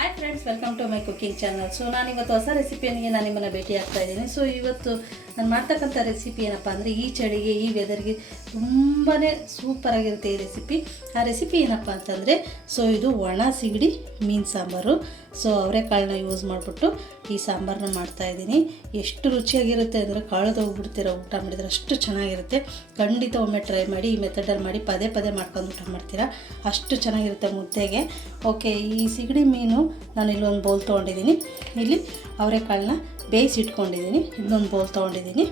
Hi friends, welcome to my cooking channel. So ನಾನಿವತ್ತು ಹೊಸ ರೆಸಿಪಿಯೊಂದಿಗೆ ನಾನು ನಿಮ್ಮನ್ನು ಭೇಟಿ ಆಗ್ತಾ ಇದ್ದೀನಿ. ಸೊ ಇವತ್ತು ನಾನು ಮಾಡ್ತಕ್ಕಂಥ ರೆಸಿಪಿ ಏನಪ್ಪ ಅಂದರೆ ಈ ಚಳಿಗೆ ಈ ವೆದರ್ಗೆ ತುಂಬಾ ಸೂಪರಾಗಿರುತ್ತೆ ಈ ರೆಸಿಪಿ. ಆ ರೆಸಿಪಿ ಏನಪ್ಪ ಅಂತಂದರೆ ಇದು ಒಣ ಸಿಗಡಿ ಮೀನು ಸಾಂಬಾರು. ಸೊ ಅವರೆಕಾಳನ್ನ ಯೂಸ್ ಮಾಡಿಬಿಟ್ಟು ಈ ಸಾಂಬಾರನ್ನ ಮಾಡ್ತಾಯಿದ್ದೀನಿ. ಎಷ್ಟು ರುಚಿಯಾಗಿರುತ್ತೆ ಅಂದರೆ ಕಳೆದು ಹೋಗ್ಬಿಡ್ತೀರ ಊಟ ಮಾಡಿದರೆ, ಅಷ್ಟು ಚೆನ್ನಾಗಿರುತ್ತೆ. ಖಂಡಿತ ಒಮ್ಮೆ ಟ್ರೈ ಮಾಡಿ. ಈ ಮೆಥಡಲ್ಲಿ ಮಾಡಿ ಪದೇ ಪದೇ ಮಾಡ್ಕೊಂಡು ಊಟ ಮಾಡ್ತೀರಾ, ಅಷ್ಟು ಚೆನ್ನಾಗಿರುತ್ತೆ ಮುದ್ದೆಗೆ. ಓಕೆ, ಈ ಸಿಗಡಿ ಮೀನು ನಾನು ಇಲ್ಲೊಂದು ಬೌಲ್ ತೊಗೊಂಡಿದ್ದೀನಿ. ಇಲ್ಲಿ ಅವರೆಕಾಳನ್ನ ಬೇಯಿಸಿಟ್ಕೊಂಡಿದ್ದೀನಿ. ಇಲ್ಲೊಂದು ಬೌಲ್ ತೊಗೊಂಡಿದ್ದೀನಿ.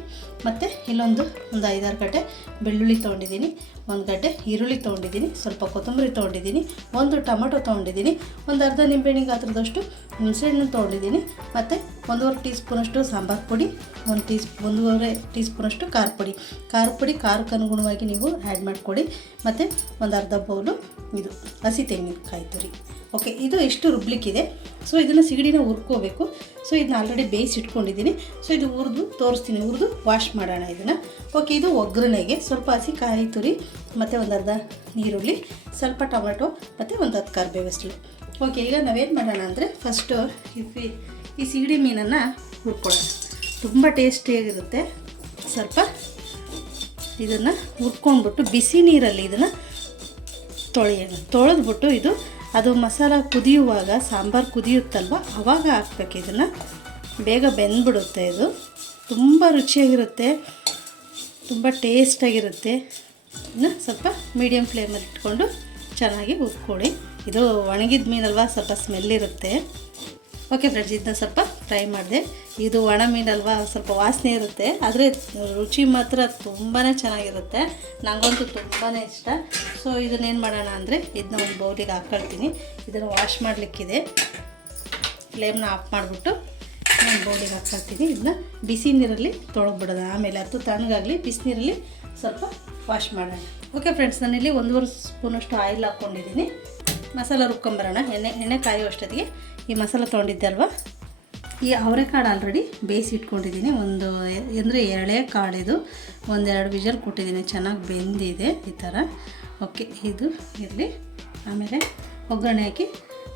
ಮತ್ತು ಇಲ್ಲೊಂದು 5-6 ಗಡ್ಡೆ ಬೆಳ್ಳುಳ್ಳಿ ತೊಗೊಂಡಿದ್ದೀನಿ, 1 ಗಡ್ಡೆ ಈರುಳ್ಳಿ ತೊಗೊಂಡಿದ್ದೀನಿ, ಸ್ವಲ್ಪ ಕೊತ್ತಂಬರಿ ತೊಗೊಂಡಿದ್ದೀನಿ, 1 ಟೊಮಟೊ ತೊಗೊಂಡಿದ್ದೀನಿ, ಒಂದು ಅರ್ಧ ನಿಂಬೆಹಣ್ಣು ಗಾತ್ರದಷ್ಟು ಹುಣಸೆಹಣ್ಣು ತೊಗೊಂಡಿದ್ದೀನಿ, ಮತ್ತು 1.5 ಟೀ ಸ್ಪೂನಷ್ಟು ಸಾಂಬಾರು ಪುಡಿ, 1.5 ಟೀ ಸ್ಪೂನಷ್ಟು ಖಾರ ಪುಡಿ ಖಾರಕ್ಕೆ ಅನುಗುಣವಾಗಿ ನೀವು ಆ್ಯಡ್ ಮಾಡಿಕೊಡಿ, ಮತ್ತು ಒಂದು ಅರ್ಧ ಬೌಲು ಇದು ಹಸಿ ತೆಂಗಿನಕಾಯಿ ತುರಿ. ಓಕೆ, ಇದು ಎಷ್ಟು ರುಬ್ಲಿಕ್ಕಿದೆ. ಸೊ ಇದನ್ನು ಸಿಗಡಿನ ಹುರ್ಕೋಬೇಕು. ಸೊ ಇದನ್ನ ಆಲ್ರೆಡಿ ಬೇಯಿಸಿಟ್ಕೊಂಡಿದ್ದೀನಿ. ಸೊ ಇದು ಹುರಿದು ತೋರಿಸ್ತೀನಿ, ಹುರಿದು ವಾಶ್ ಮಾಡೋಣ ಇದನ್ನು. ಓಕೆ, ಇದು ಒಗ್ಗರಣೆಗೆ ಸ್ವಲ್ಪ ಹಸಿ ಕಾಯಿ ತುರಿ ಮತ್ತು ಒಂದು ಅರ್ಧ ಈರುಳ್ಳಿ, ಸ್ವಲ್ಪ ಟೊಮೆಟೊ ಮತ್ತು ಒಂದು 10 ಕರಿಬೇವು ಎಸಳು. ಓಕೆ, ಈಗ ನಾವೇನು ಮಾಡೋಣ ಅಂದರೆ ಫಸ್ಟು ಈ ಸಿಗಡಿ ಮೀನನ್ನು ಹುರ್ಕೊಳ್ಳೋಣ. ತುಂಬ ಟೇಸ್ಟಿಯಾಗಿರುತ್ತೆ. ಸ್ವಲ್ಪ ಇದನ್ನು ಹುರ್ಕೊಂಡ್ಬಿಟ್ಟು ಬಿಸಿ ನೀರಲ್ಲಿ ಇದನ್ನು ತೊಳೆದ್ಬಿಟ್ಟು ಇದು ಅದು ಮಸಾಲ ಕುದಿಯುವಾಗ, ಸಾಂಬಾರು ಕುದಿಯುತ್ತಲ್ವ ಆವಾಗ ಹಾಕ್ಬೇಕು. ಇದನ್ನು ಬೇಗ ಬೆಂದ್ಬಿಡುತ್ತೆ. ಇದು ತುಂಬ ರುಚಿಯಾಗಿರುತ್ತೆ, ತುಂಬ ಟೇಸ್ಟಾಗಿರುತ್ತೆ. ಇನ್ನು ಸ್ವಲ್ಪ ಮೀಡಿಯಮ್ ಫ್ಲೇಮಲ್ಲಿ ಇಟ್ಕೊಂಡು ಚೆನ್ನಾಗಿ ಹುರ್ಕೊಳ್ಳಿ. ಇದು ಒಣಗಿದ ಮೀನಲ್ವ, ಸ್ವಲ್ಪ ಸ್ಮೆಲ್ ಇರುತ್ತೆ. ಓಕೆ ಫ್ರೆಂಡ್ಸ್, ಇದನ್ನ ಸ್ವಲ್ಪ ಫ್ರೈ ಮಾಡಿದೆ. ಇದು ಒಣ ಮೀನಲ್ವ, ಸ್ವಲ್ಪ ವಾಸನೆ ಇರುತ್ತೆ, ಆದರೆ ರುಚಿ ಮಾತ್ರ ತುಂಬಾ ಚೆನ್ನಾಗಿರುತ್ತೆ. ನನಗಂತೂ ತುಂಬಾ ಇಷ್ಟ. ಸೊ ಇದನ್ನೇನು ಮಾಡೋಣ ಅಂದರೆ ಇದನ್ನ ಒಂದು ಬೌಲಿಗೆ ಹಾಕ್ಕೊಳ್ತೀನಿ. ಇದನ್ನು ವಾಶ್ ಮಾಡಲಿಕ್ಕಿದೆ. ಫ್ಲೇಮ್ನ ಆಫ್ ಮಾಡಿಬಿಟ್ಟು ಒಂದು ಬೌಲಿಗೆ ಹಾಕ್ಕೊಳ್ತೀನಿ. ಇದನ್ನ ಬಿಸಿ ನೀರಲ್ಲಿ ತೊಳೆದ್ಬಿಡೋಣ. ಆಮೇಲೆ ಅದು ತಣ್ಣಗಾಗಲಿ, ಬಿಸಿ ನೀರಲ್ಲಿ ಸ್ವಲ್ಪ ವಾಶ್ ಮಾಡೋಣ. ಓಕೆ ಫ್ರೆಂಡ್ಸ್, ನಾನಿಲ್ಲಿ 1.5 ಸ್ಪೂನಷ್ಟು ಆಯಿಲ್ ಹಾಕ್ಕೊಂಡಿದ್ದೀನಿ. ಮಸಾಲ ರುಬ್ಕೊಂಬರೋಣ. ಎಣ್ಣೆ ಕಾಯೋ ಅಷ್ಟೊತ್ತಿಗೆ ಈ ಮಸಾಲ ತೊಗೊಂಡಿದ್ದೆ ಅಲ್ವಾ, ಈ ಅವರೆಕಾಳು ಆಲ್ರೆಡಿ ಬೇಯಿಸಿ ಇಟ್ಕೊಂಡಿದ್ದೀನಿ. ಅಂದರೆ ಎಳೆ ಕಾಳಿದು 1-2 ವಿಜಲ್ ಕೊಟ್ಟಿದ್ದೀನಿ, ಚೆನ್ನಾಗಿ ಬೆಂದಿದೆ ಈ ಥರ. ಓಕೆ, ಇದು ಇರಲಿ. ಆಮೇಲೆ ಒಗ್ಗರಣೆ ಹಾಕಿ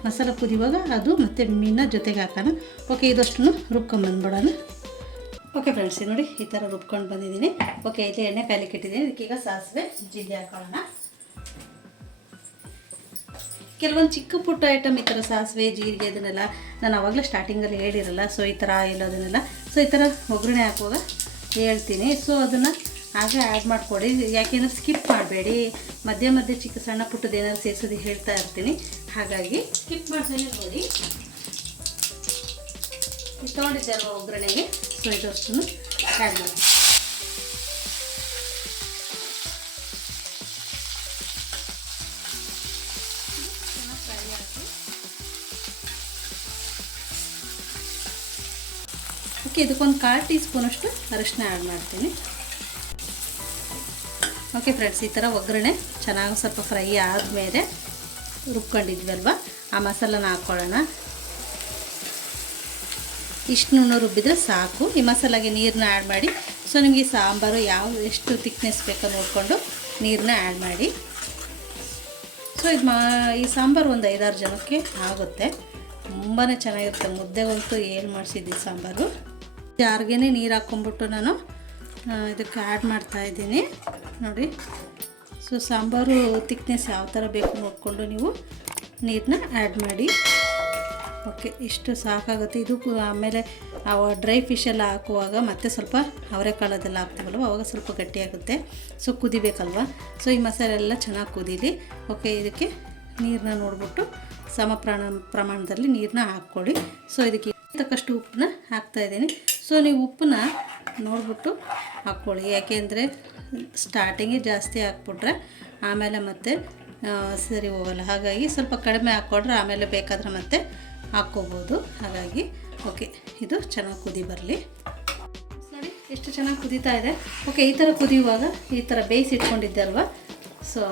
ಮಸಾಲ ಕುದಿಯುವಾಗ ಅದು ಮತ್ತು ಮೀನ ಜೊತೆಗೆ ಹಾಕೋಣ. ಓಕೆ, ಇದಷ್ಟನ್ನು ರುಬ್ಕೊಂಬಂದ್ಬಿಡೋಣ. ಓಕೆ ಫ್ರೆಂಡ್ಸ್, ನೋಡಿ ಈ ಥರ ರುಬ್ಕೊಂಡು ಬಂದಿದ್ದೀನಿ. ಓಕೆ, ಇಲ್ಲಿ ಎಣ್ಣೆ ಕಾಯ್ಲಿಕ್ಕೆ ಇಟ್ಟಿದ್ದೀನಿ. ಇದಕ್ಕೀಗ ಸಾಸಿವೆ ಜೀರಿಗೆ ಹಾಕೊಳ್ಳೋಣ. ಕೆಲವೊಂದು ಚಿಕ್ಕ ಪುಟ್ಟ ಐಟಮ್ ಈ ಥರ ಸಾಸಿವೆ ಜೀರಿಗೆ ಇದನ್ನೆಲ್ಲ ನಾನು ಆವಾಗಲೇ ಸ್ಟಾರ್ಟಿಂಗಲ್ಲಿ ಹೇಳಿರಲ್ಲ. ಸೊ ಈ ಥರ ಆಯಿಲ್ ಅದನ್ನೆಲ್ಲ ಈ ಥರ ಒಗ್ಗರಣೆ ಹಾಕುವಾಗ ಹೇಳ್ತೀನಿ. ಸೊ ಅದನ್ನು ಹಾಗೆ ಆ್ಯಡ್ ಮಾಡಿಕೊಡಿ. ಯಾಕೆಂದರೆ ಸ್ಕಿಪ್ ಮಾಡಬೇಡಿ. ಮಧ್ಯೆ ಚಿಕ್ಕ ಸಣ್ಣ ಪುಟ್ಟದ್ದು ಏನಾದ್ರು ಸೇರಿಸೋದು ಹೇಳ್ತಾ ಇರ್ತೀನಿ, ಹಾಗಾಗಿ ಸ್ಕಿಪ್ ಮಾಡ್ತೀನಿ. ನೋಡಿ, ತೊಗೊಂಡಿದ್ದೆ ಅಲ್ವ ಒಗ್ಗರಣೆಗೆ. ಸೊ ಇದಷ್ಟನ್ನು ಆ್ಯಡ್ ಮಾಡಿ. ಓಕೆ, ಇದಕ್ಕೊಂದು 1/4 ಟೀ ಸ್ಪೂನಷ್ಟು ಅರಿಶಿನ ಆ್ಯಡ್ ಮಾಡ್ತೀನಿ. ಓಕೆ ಫ್ರೆಂಡ್ಸ್, ಈ ಥರ ಒಗ್ಗರಣೆ ಚೆನ್ನಾಗಿ ಸ್ವಲ್ಪ ಫ್ರೈ ಆದಮೇಲೆ ರುಬ್ಕೊಂಡಿದ್ವಲ್ವ ಆ ಮಸಾಲನ ಹಾಕ್ಕೊಳ್ಳೋಣ. ಇಷ್ಟು ರುಬ್ಬಿದ್ರೆ ಸಾಕು. ಈ ಮಸಾಲಾಗೆ ನೀರನ್ನ ಆ್ಯಡ್ ಮಾಡಿ. ಸೊ ನಿಮಗೆ ಸಾಂಬಾರು ಎಷ್ಟು ಥಿಕ್ನೆಸ್ ಬೇಕೋ ನೋಡಿಕೊಂಡು ನೀರನ್ನ ಆ್ಯಡ್ ಮಾಡಿ. ಸೊ ಈ ಸಾಂಬಾರು ಒಂದು 5-6 ಜನಕ್ಕೆ ಆಗುತ್ತೆ. ತುಂಬಾ ಚೆನ್ನಾಗಿರುತ್ತೆ. ಮುದ್ದೆಗಂತೂ ಏನು ಮಾಡಿಸಿದ್ದಿ ಸಾಂಬಾರು. ಜಾರ್ಗೆ ನೀರು ಹಾಕ್ಕೊಂಬಿಟ್ಟು ನಾನು ಇದಕ್ಕೆ ಆ್ಯಡ್ ಮಾಡ್ತಾಯಿದ್ದೀನಿ. ನೋಡಿ, ಸೊ ಸಾಂಬಾರು ಥಿಕ್ನೆಸ್ ಯಾವ ಥರ ಬೇಕು ನೋಡಿಕೊಂಡು ನೀವು ನೀರನ್ನ ಆ್ಯಡ್ ಮಾಡಿ. ಓಕೆ, ಇಷ್ಟು ಸಾಕಾಗುತ್ತೆ. ಇದು ಆಮೇಲೆ ಡ್ರೈ ಫಿಶೆಲ್ಲ ಹಾಕುವಾಗ ಮತ್ತೆ ಸ್ವಲ್ಪ ಅವರೆಕಾಳದೆಲ್ಲ ಹಾಕ್ತೀವಲ್ವ, ಅವಾಗ ಸ್ವಲ್ಪ ಗಟ್ಟಿಯಾಗುತ್ತೆ. ಸೊ ಕುದಿಬೇಕಲ್ವ. ಸೊ ಈ ಮಸಾಲೆ ಎಲ್ಲ ಚೆನ್ನಾಗಿ ಕುದೀಲಿ. ಓಕೆ, ಇದಕ್ಕೆ ನೀರನ್ನ ನೋಡಿಬಿಟ್ಟು ಪ್ರಮಾಣದಲ್ಲಿ ನೀರನ್ನ ಹಾಕ್ಕೊಳ್ಳಿ. ಸೊ ಇದಕ್ಕೆ ತಕ್ಕಷ್ಟು ಉಪ್ಪನ್ನ ಹಾಕ್ತಾಯಿದ್ದೀನಿ. ಸೊ ನೀವು ಉಪ್ಪನ್ನ ನೋಡಿಬಿಟ್ಟು ಹಾಕ್ಕೊಳ್ಳಿ. ಯಾಕೆಂದರೆ ಸ್ಟಾರ್ಟಿಂಗೇ ಜಾಸ್ತಿ ಹಾಕ್ಬಿಟ್ರೆ ಆಮೇಲೆ ಮತ್ತೆ ಸರಿ ಹೋಗಲ್ಲ. ಹಾಗಾಗಿ ಸ್ವಲ್ಪ ಕಡಿಮೆ ಹಾಕ್ಕೊಂಡ್ರೆ ಆಮೇಲೆ ಬೇಕಾದರೆ ಮತ್ತೆ ಹಾಕ್ಕೋಬೋದು. ಹಾಗಾಗಿ ಓಕೆ, ಇದು ಚೆನ್ನಾಗಿ ಕುದಿ ಬರಲಿ. ನೋಡಿ ಎಷ್ಟು ಚೆನ್ನಾಗಿ ಕುದೀತಾ ಇದೆ. ಓಕೆ, ಈ ಥರ ಕುದಿಯುವಾಗ ಈ ಥರ ಬೇಯಿಸಿಟ್ಕೊಂಡಿದ್ದೆ ಅಲ್ವಾ, ಸೊ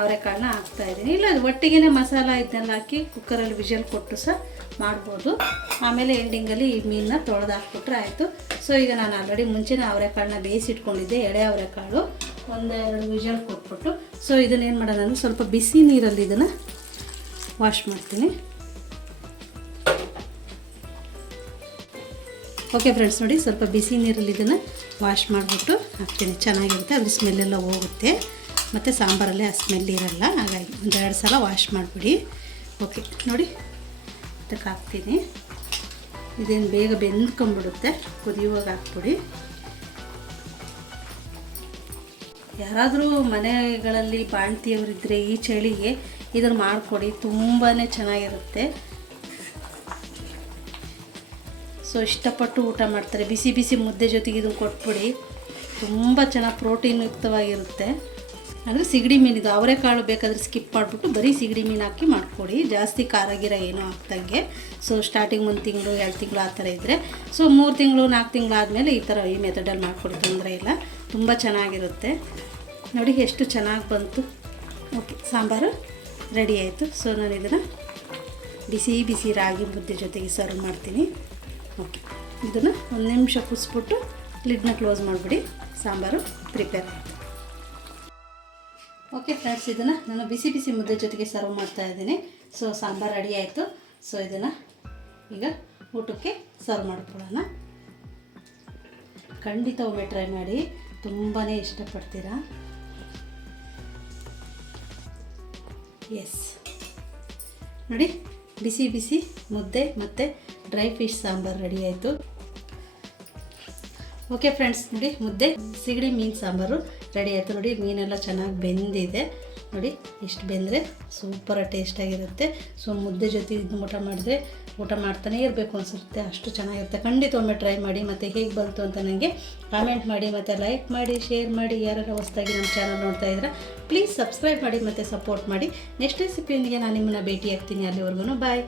ಅವರೆಕಾಳನ್ನ ಹಾಕ್ತಾಯಿದ್ದೀನಿ. ಇಲ್ಲ ಒಟ್ಟಿಗೆ ಮಸಾಲ ಇದನ್ನೆಲ್ಲ ಹಾಕಿ ಕುಕ್ಕರಲ್ಲಿ ವಿಷಲ್ ಕೊಟ್ಟು ಸಹ ಮಾಡ್ಬೋದು. ಆಮೇಲೆ ಎಂಡಿಂಗಲ್ಲಿ ಈ ಮೀನನ್ನ ತೊಳೆದು ಹಾಕ್ಬಿಟ್ರೆ ಆಯಿತು. ಸೊ ಈಗ ನಾನು ಆಲ್ರೆಡಿ ಮುಂಚೆನೇ ಅವರೆಕಾಳನ್ನ ಬೇಯಿಸಿಟ್ಕೊಂಡಿದ್ದೆ, ಎಳೆ ಅವರೆಕಾಳು. 1-2 ವಿಷಲ್ ಕೊಟ್ಬಿಟ್ಟು ಸೊ ಇದನ್ನೇನು ಮಾಡೋಣ ಅಂದರೆ ಸ್ವಲ್ಪ ಬಿಸಿ ನೀರಲ್ಲಿ ಇದನ್ನು ವಾಶ್ ಮಾಡ್ತೀನಿ. ಓಕೆ ಫ್ರೆಂಡ್ಸ್, ನೋಡಿ ಸ್ವಲ್ಪ ಬಿಸಿ ನೀರಲ್ಲಿ ಇದನ್ನು ವಾಶ್ ಮಾಡಿಬಿಟ್ಟು ಹಾಕ್ತೀನಿ. ಚೆನ್ನಾಗಿರುತ್ತೆ, ಅದ್ರ ಸ್ಮೆಲ್ಲೆಲ್ಲ ಹೋಗುತ್ತೆ ಮತ್ತು ಸಾಂಬಾರಲ್ಲೇ ಆ ಸ್ಮೆಲ್ ಇರಲ್ಲ. ಹಾಗಾಗಿ ಒಂದೆರಡು ಸಲ ವಾಶ್ ಮಾಡಿಬಿಡಿ. ಓಕೆ ನೋಡಿ, ಇದಕ್ಕೆ ಹಾಕ್ತೀನಿ. ಇದೇನು ಬೇಗ ಬೆಂದ್ಕೊಂಬಿಡುತ್ತೆ, ಕುದಿಯುವಾಗ ಹಾಕ್ಬಿಡಿ. ಯಾರಾದರೂ ಮನೆಗಳಲ್ಲಿ ಬಾಣ್ತಿಯವರಿದ್ದರೆ ಈ ಚಳಿಗೆ ಇದನ್ನು ಮಾಡಿಕೊಡಿ, ತುಂಬಾ ಚೆನ್ನಾಗಿರುತ್ತೆ. ಸೊ ಇಷ್ಟಪಟ್ಟು ಊಟ ಮಾಡ್ತಾರೆ. ಬಿಸಿ ಬಿಸಿ ಮುದ್ದೆ ಜೊತೆಗೆ ಇದನ್ನು ಕೊಟ್ಬಿಡಿ, ತುಂಬ ಚೆನ್ನಾಗಿ ಪ್ರೋಟೀನ್ ಯುಕ್ತವಾಗಿರುತ್ತೆ. ಅಂದರೆ ಸಿಗಡಿ ಮೀನಿದು ಅವರೆಕಾಳು ಬೇಕಾದರೆ ಸ್ಕಿಪ್ ಮಾಡಿಬಿಟ್ಟು ಬರೀ ಸಿಗಡಿ ಮೀನು ಹಾಕಿ ಮಾಡಿಕೊಡಿ, ಜಾಸ್ತಿ ಖಾರ ಗಿರ ಏನೂ ಹಾಕ್ದಂಗೆ. ಸೊ ಸ್ಟಾರ್ಟಿಂಗ್ 1 ತಿಂಗಳು 2 ತಿಂಗಳು ಆ ಥರ ಇದ್ದರೆ, ಸೊ 3 ತಿಂಗಳು 4 ತಿಂಗಳು ಆದಮೇಲೆ ಈ ಥರ ಈ ಮೆಥಡಲ್ಲಿ ಮಾಡಿಕೊಡಿ, ತೊಂದರೆ ಇಲ್ಲ, ತುಂಬ ಚೆನ್ನಾಗಿರುತ್ತೆ. ನೋಡಿ ಎಷ್ಟು ಚೆನ್ನಾಗಿ ಬಂತು. ಓಕೆ, ಸಾಂಬಾರು ರೆಡಿ ಆಯಿತು. ಸೊ ನಾನು ಇದನ್ನು ಬಿಸಿ ಬಿಸಿ ರಾಗಿ ಮುದ್ದೆ ಜೊತೆಗೆ ಸರ್ವ್ ಮಾಡ್ತೀನಿ. ಓಕೆ, ಇದನ್ನು 1 ನಿಮಿಷ ಕುದಿಸ್ಬಿಟ್ಟು ಲಿಡ್ನ ಕ್ಲೋಸ್ ಮಾಡಿಬಿಡಿ. ಸಾಂಬಾರು ಪ್ರಿಪೇರ್ ಆಯಿತು. ಓಕೆ ಫ್ರೆಂಡ್ಸ್, ಇದನ್ನು ನಾನು ಬಿಸಿ ಬಿಸಿ ಮುದ್ದೆ ಜೊತೆಗೆ ಸರ್ವ್ ಮಾಡ್ತಾ ಇದ್ದೀನಿ. ಸೊ ಸಾಂಬಾರು ರೆಡಿ ಆಯಿತು. ಸೊ ಇದನ್ನು ಈಗ ಊಟಕ್ಕೆ ಸರ್ವ್ ಮಾಡ್ಕೊಳ್ಳೋಣ. ಖಂಡಿತ ಒಮ್ಮೆ ಟ್ರೈ ಮಾಡಿ, ತುಂಬಾ ಇಷ್ಟಪಡ್ತೀರಾ. ಎಸ್ ನೋಡಿ, ಬಿಸಿ ಬಿಸಿ ಮುದ್ದೆ ಮತ್ತು ಡ್ರೈ ಫಿಶ್ ಸಾಂಬಾರು ರೆಡಿ ಆಯಿತು. ಓಕೆ ಫ್ರೆಂಡ್ಸ್, ನೋಡಿ ಮುದ್ದೆ ಸಿಗಡಿ ಮೀನು ಸಾಂಬಾರು ರೆಡಿ ಆಯಿತು. ನೋಡಿ ಮೀನೆಲ್ಲ ಚೆನ್ನಾಗಿ ಬೆಂದಿದೆ. ನೋಡಿ ಇಷ್ಟು ಬೆಂದರೆ ಸೂಪರಾಗಿ ಟೇಸ್ಟಾಗಿರುತ್ತೆ. ಸೊ ಮುದ್ದೆ ಜೊತೆ ಇದನ್ನ ಊಟ ಮಾಡಿದ್ರೆ ಊಟ ಮಾಡ್ತಾನೇ ಇರಬೇಕು ಅನಿಸುತ್ತೆ, ಅಷ್ಟು ಚೆನ್ನಾಗಿರುತ್ತೆ. ಖಂಡಿತ ಒಮ್ಮೆ ಟ್ರೈ ಮಾಡಿ, ಮತ್ತು ಹೇಗೆ ಬಂತು ಅಂತ ನನಗೆ ಕಾಮೆಂಟ್ ಮಾಡಿ, ಮತ್ತು ಲೈಕ್ ಮಾಡಿ, ಶೇರ್ ಮಾಡಿ. ಯಾರೆಲ್ಲ ಹೊಸದಾಗಿ ನಮ್ಮ ಚಾನಲ್ ನೋಡ್ತಾ ಇದ್ದೀರಾ ಪ್ಲೀಸ್ ಸಬ್ಸ್ಕ್ರೈಬ್ ಮಾಡಿ ಮತ್ತು ಸಪೋರ್ಟ್ ಮಾಡಿ. ನೆಕ್ಸ್ಟ್ ರೆಸಿಪಿಯೊಂದಿಗೆ ನಾನು ನಿಮ್ಮನ್ನು ಭೇಟಿ ಆಗ್ತೀನಿ. ಅಲ್ಲಿವರೆಗೂ ಬಾಯ್.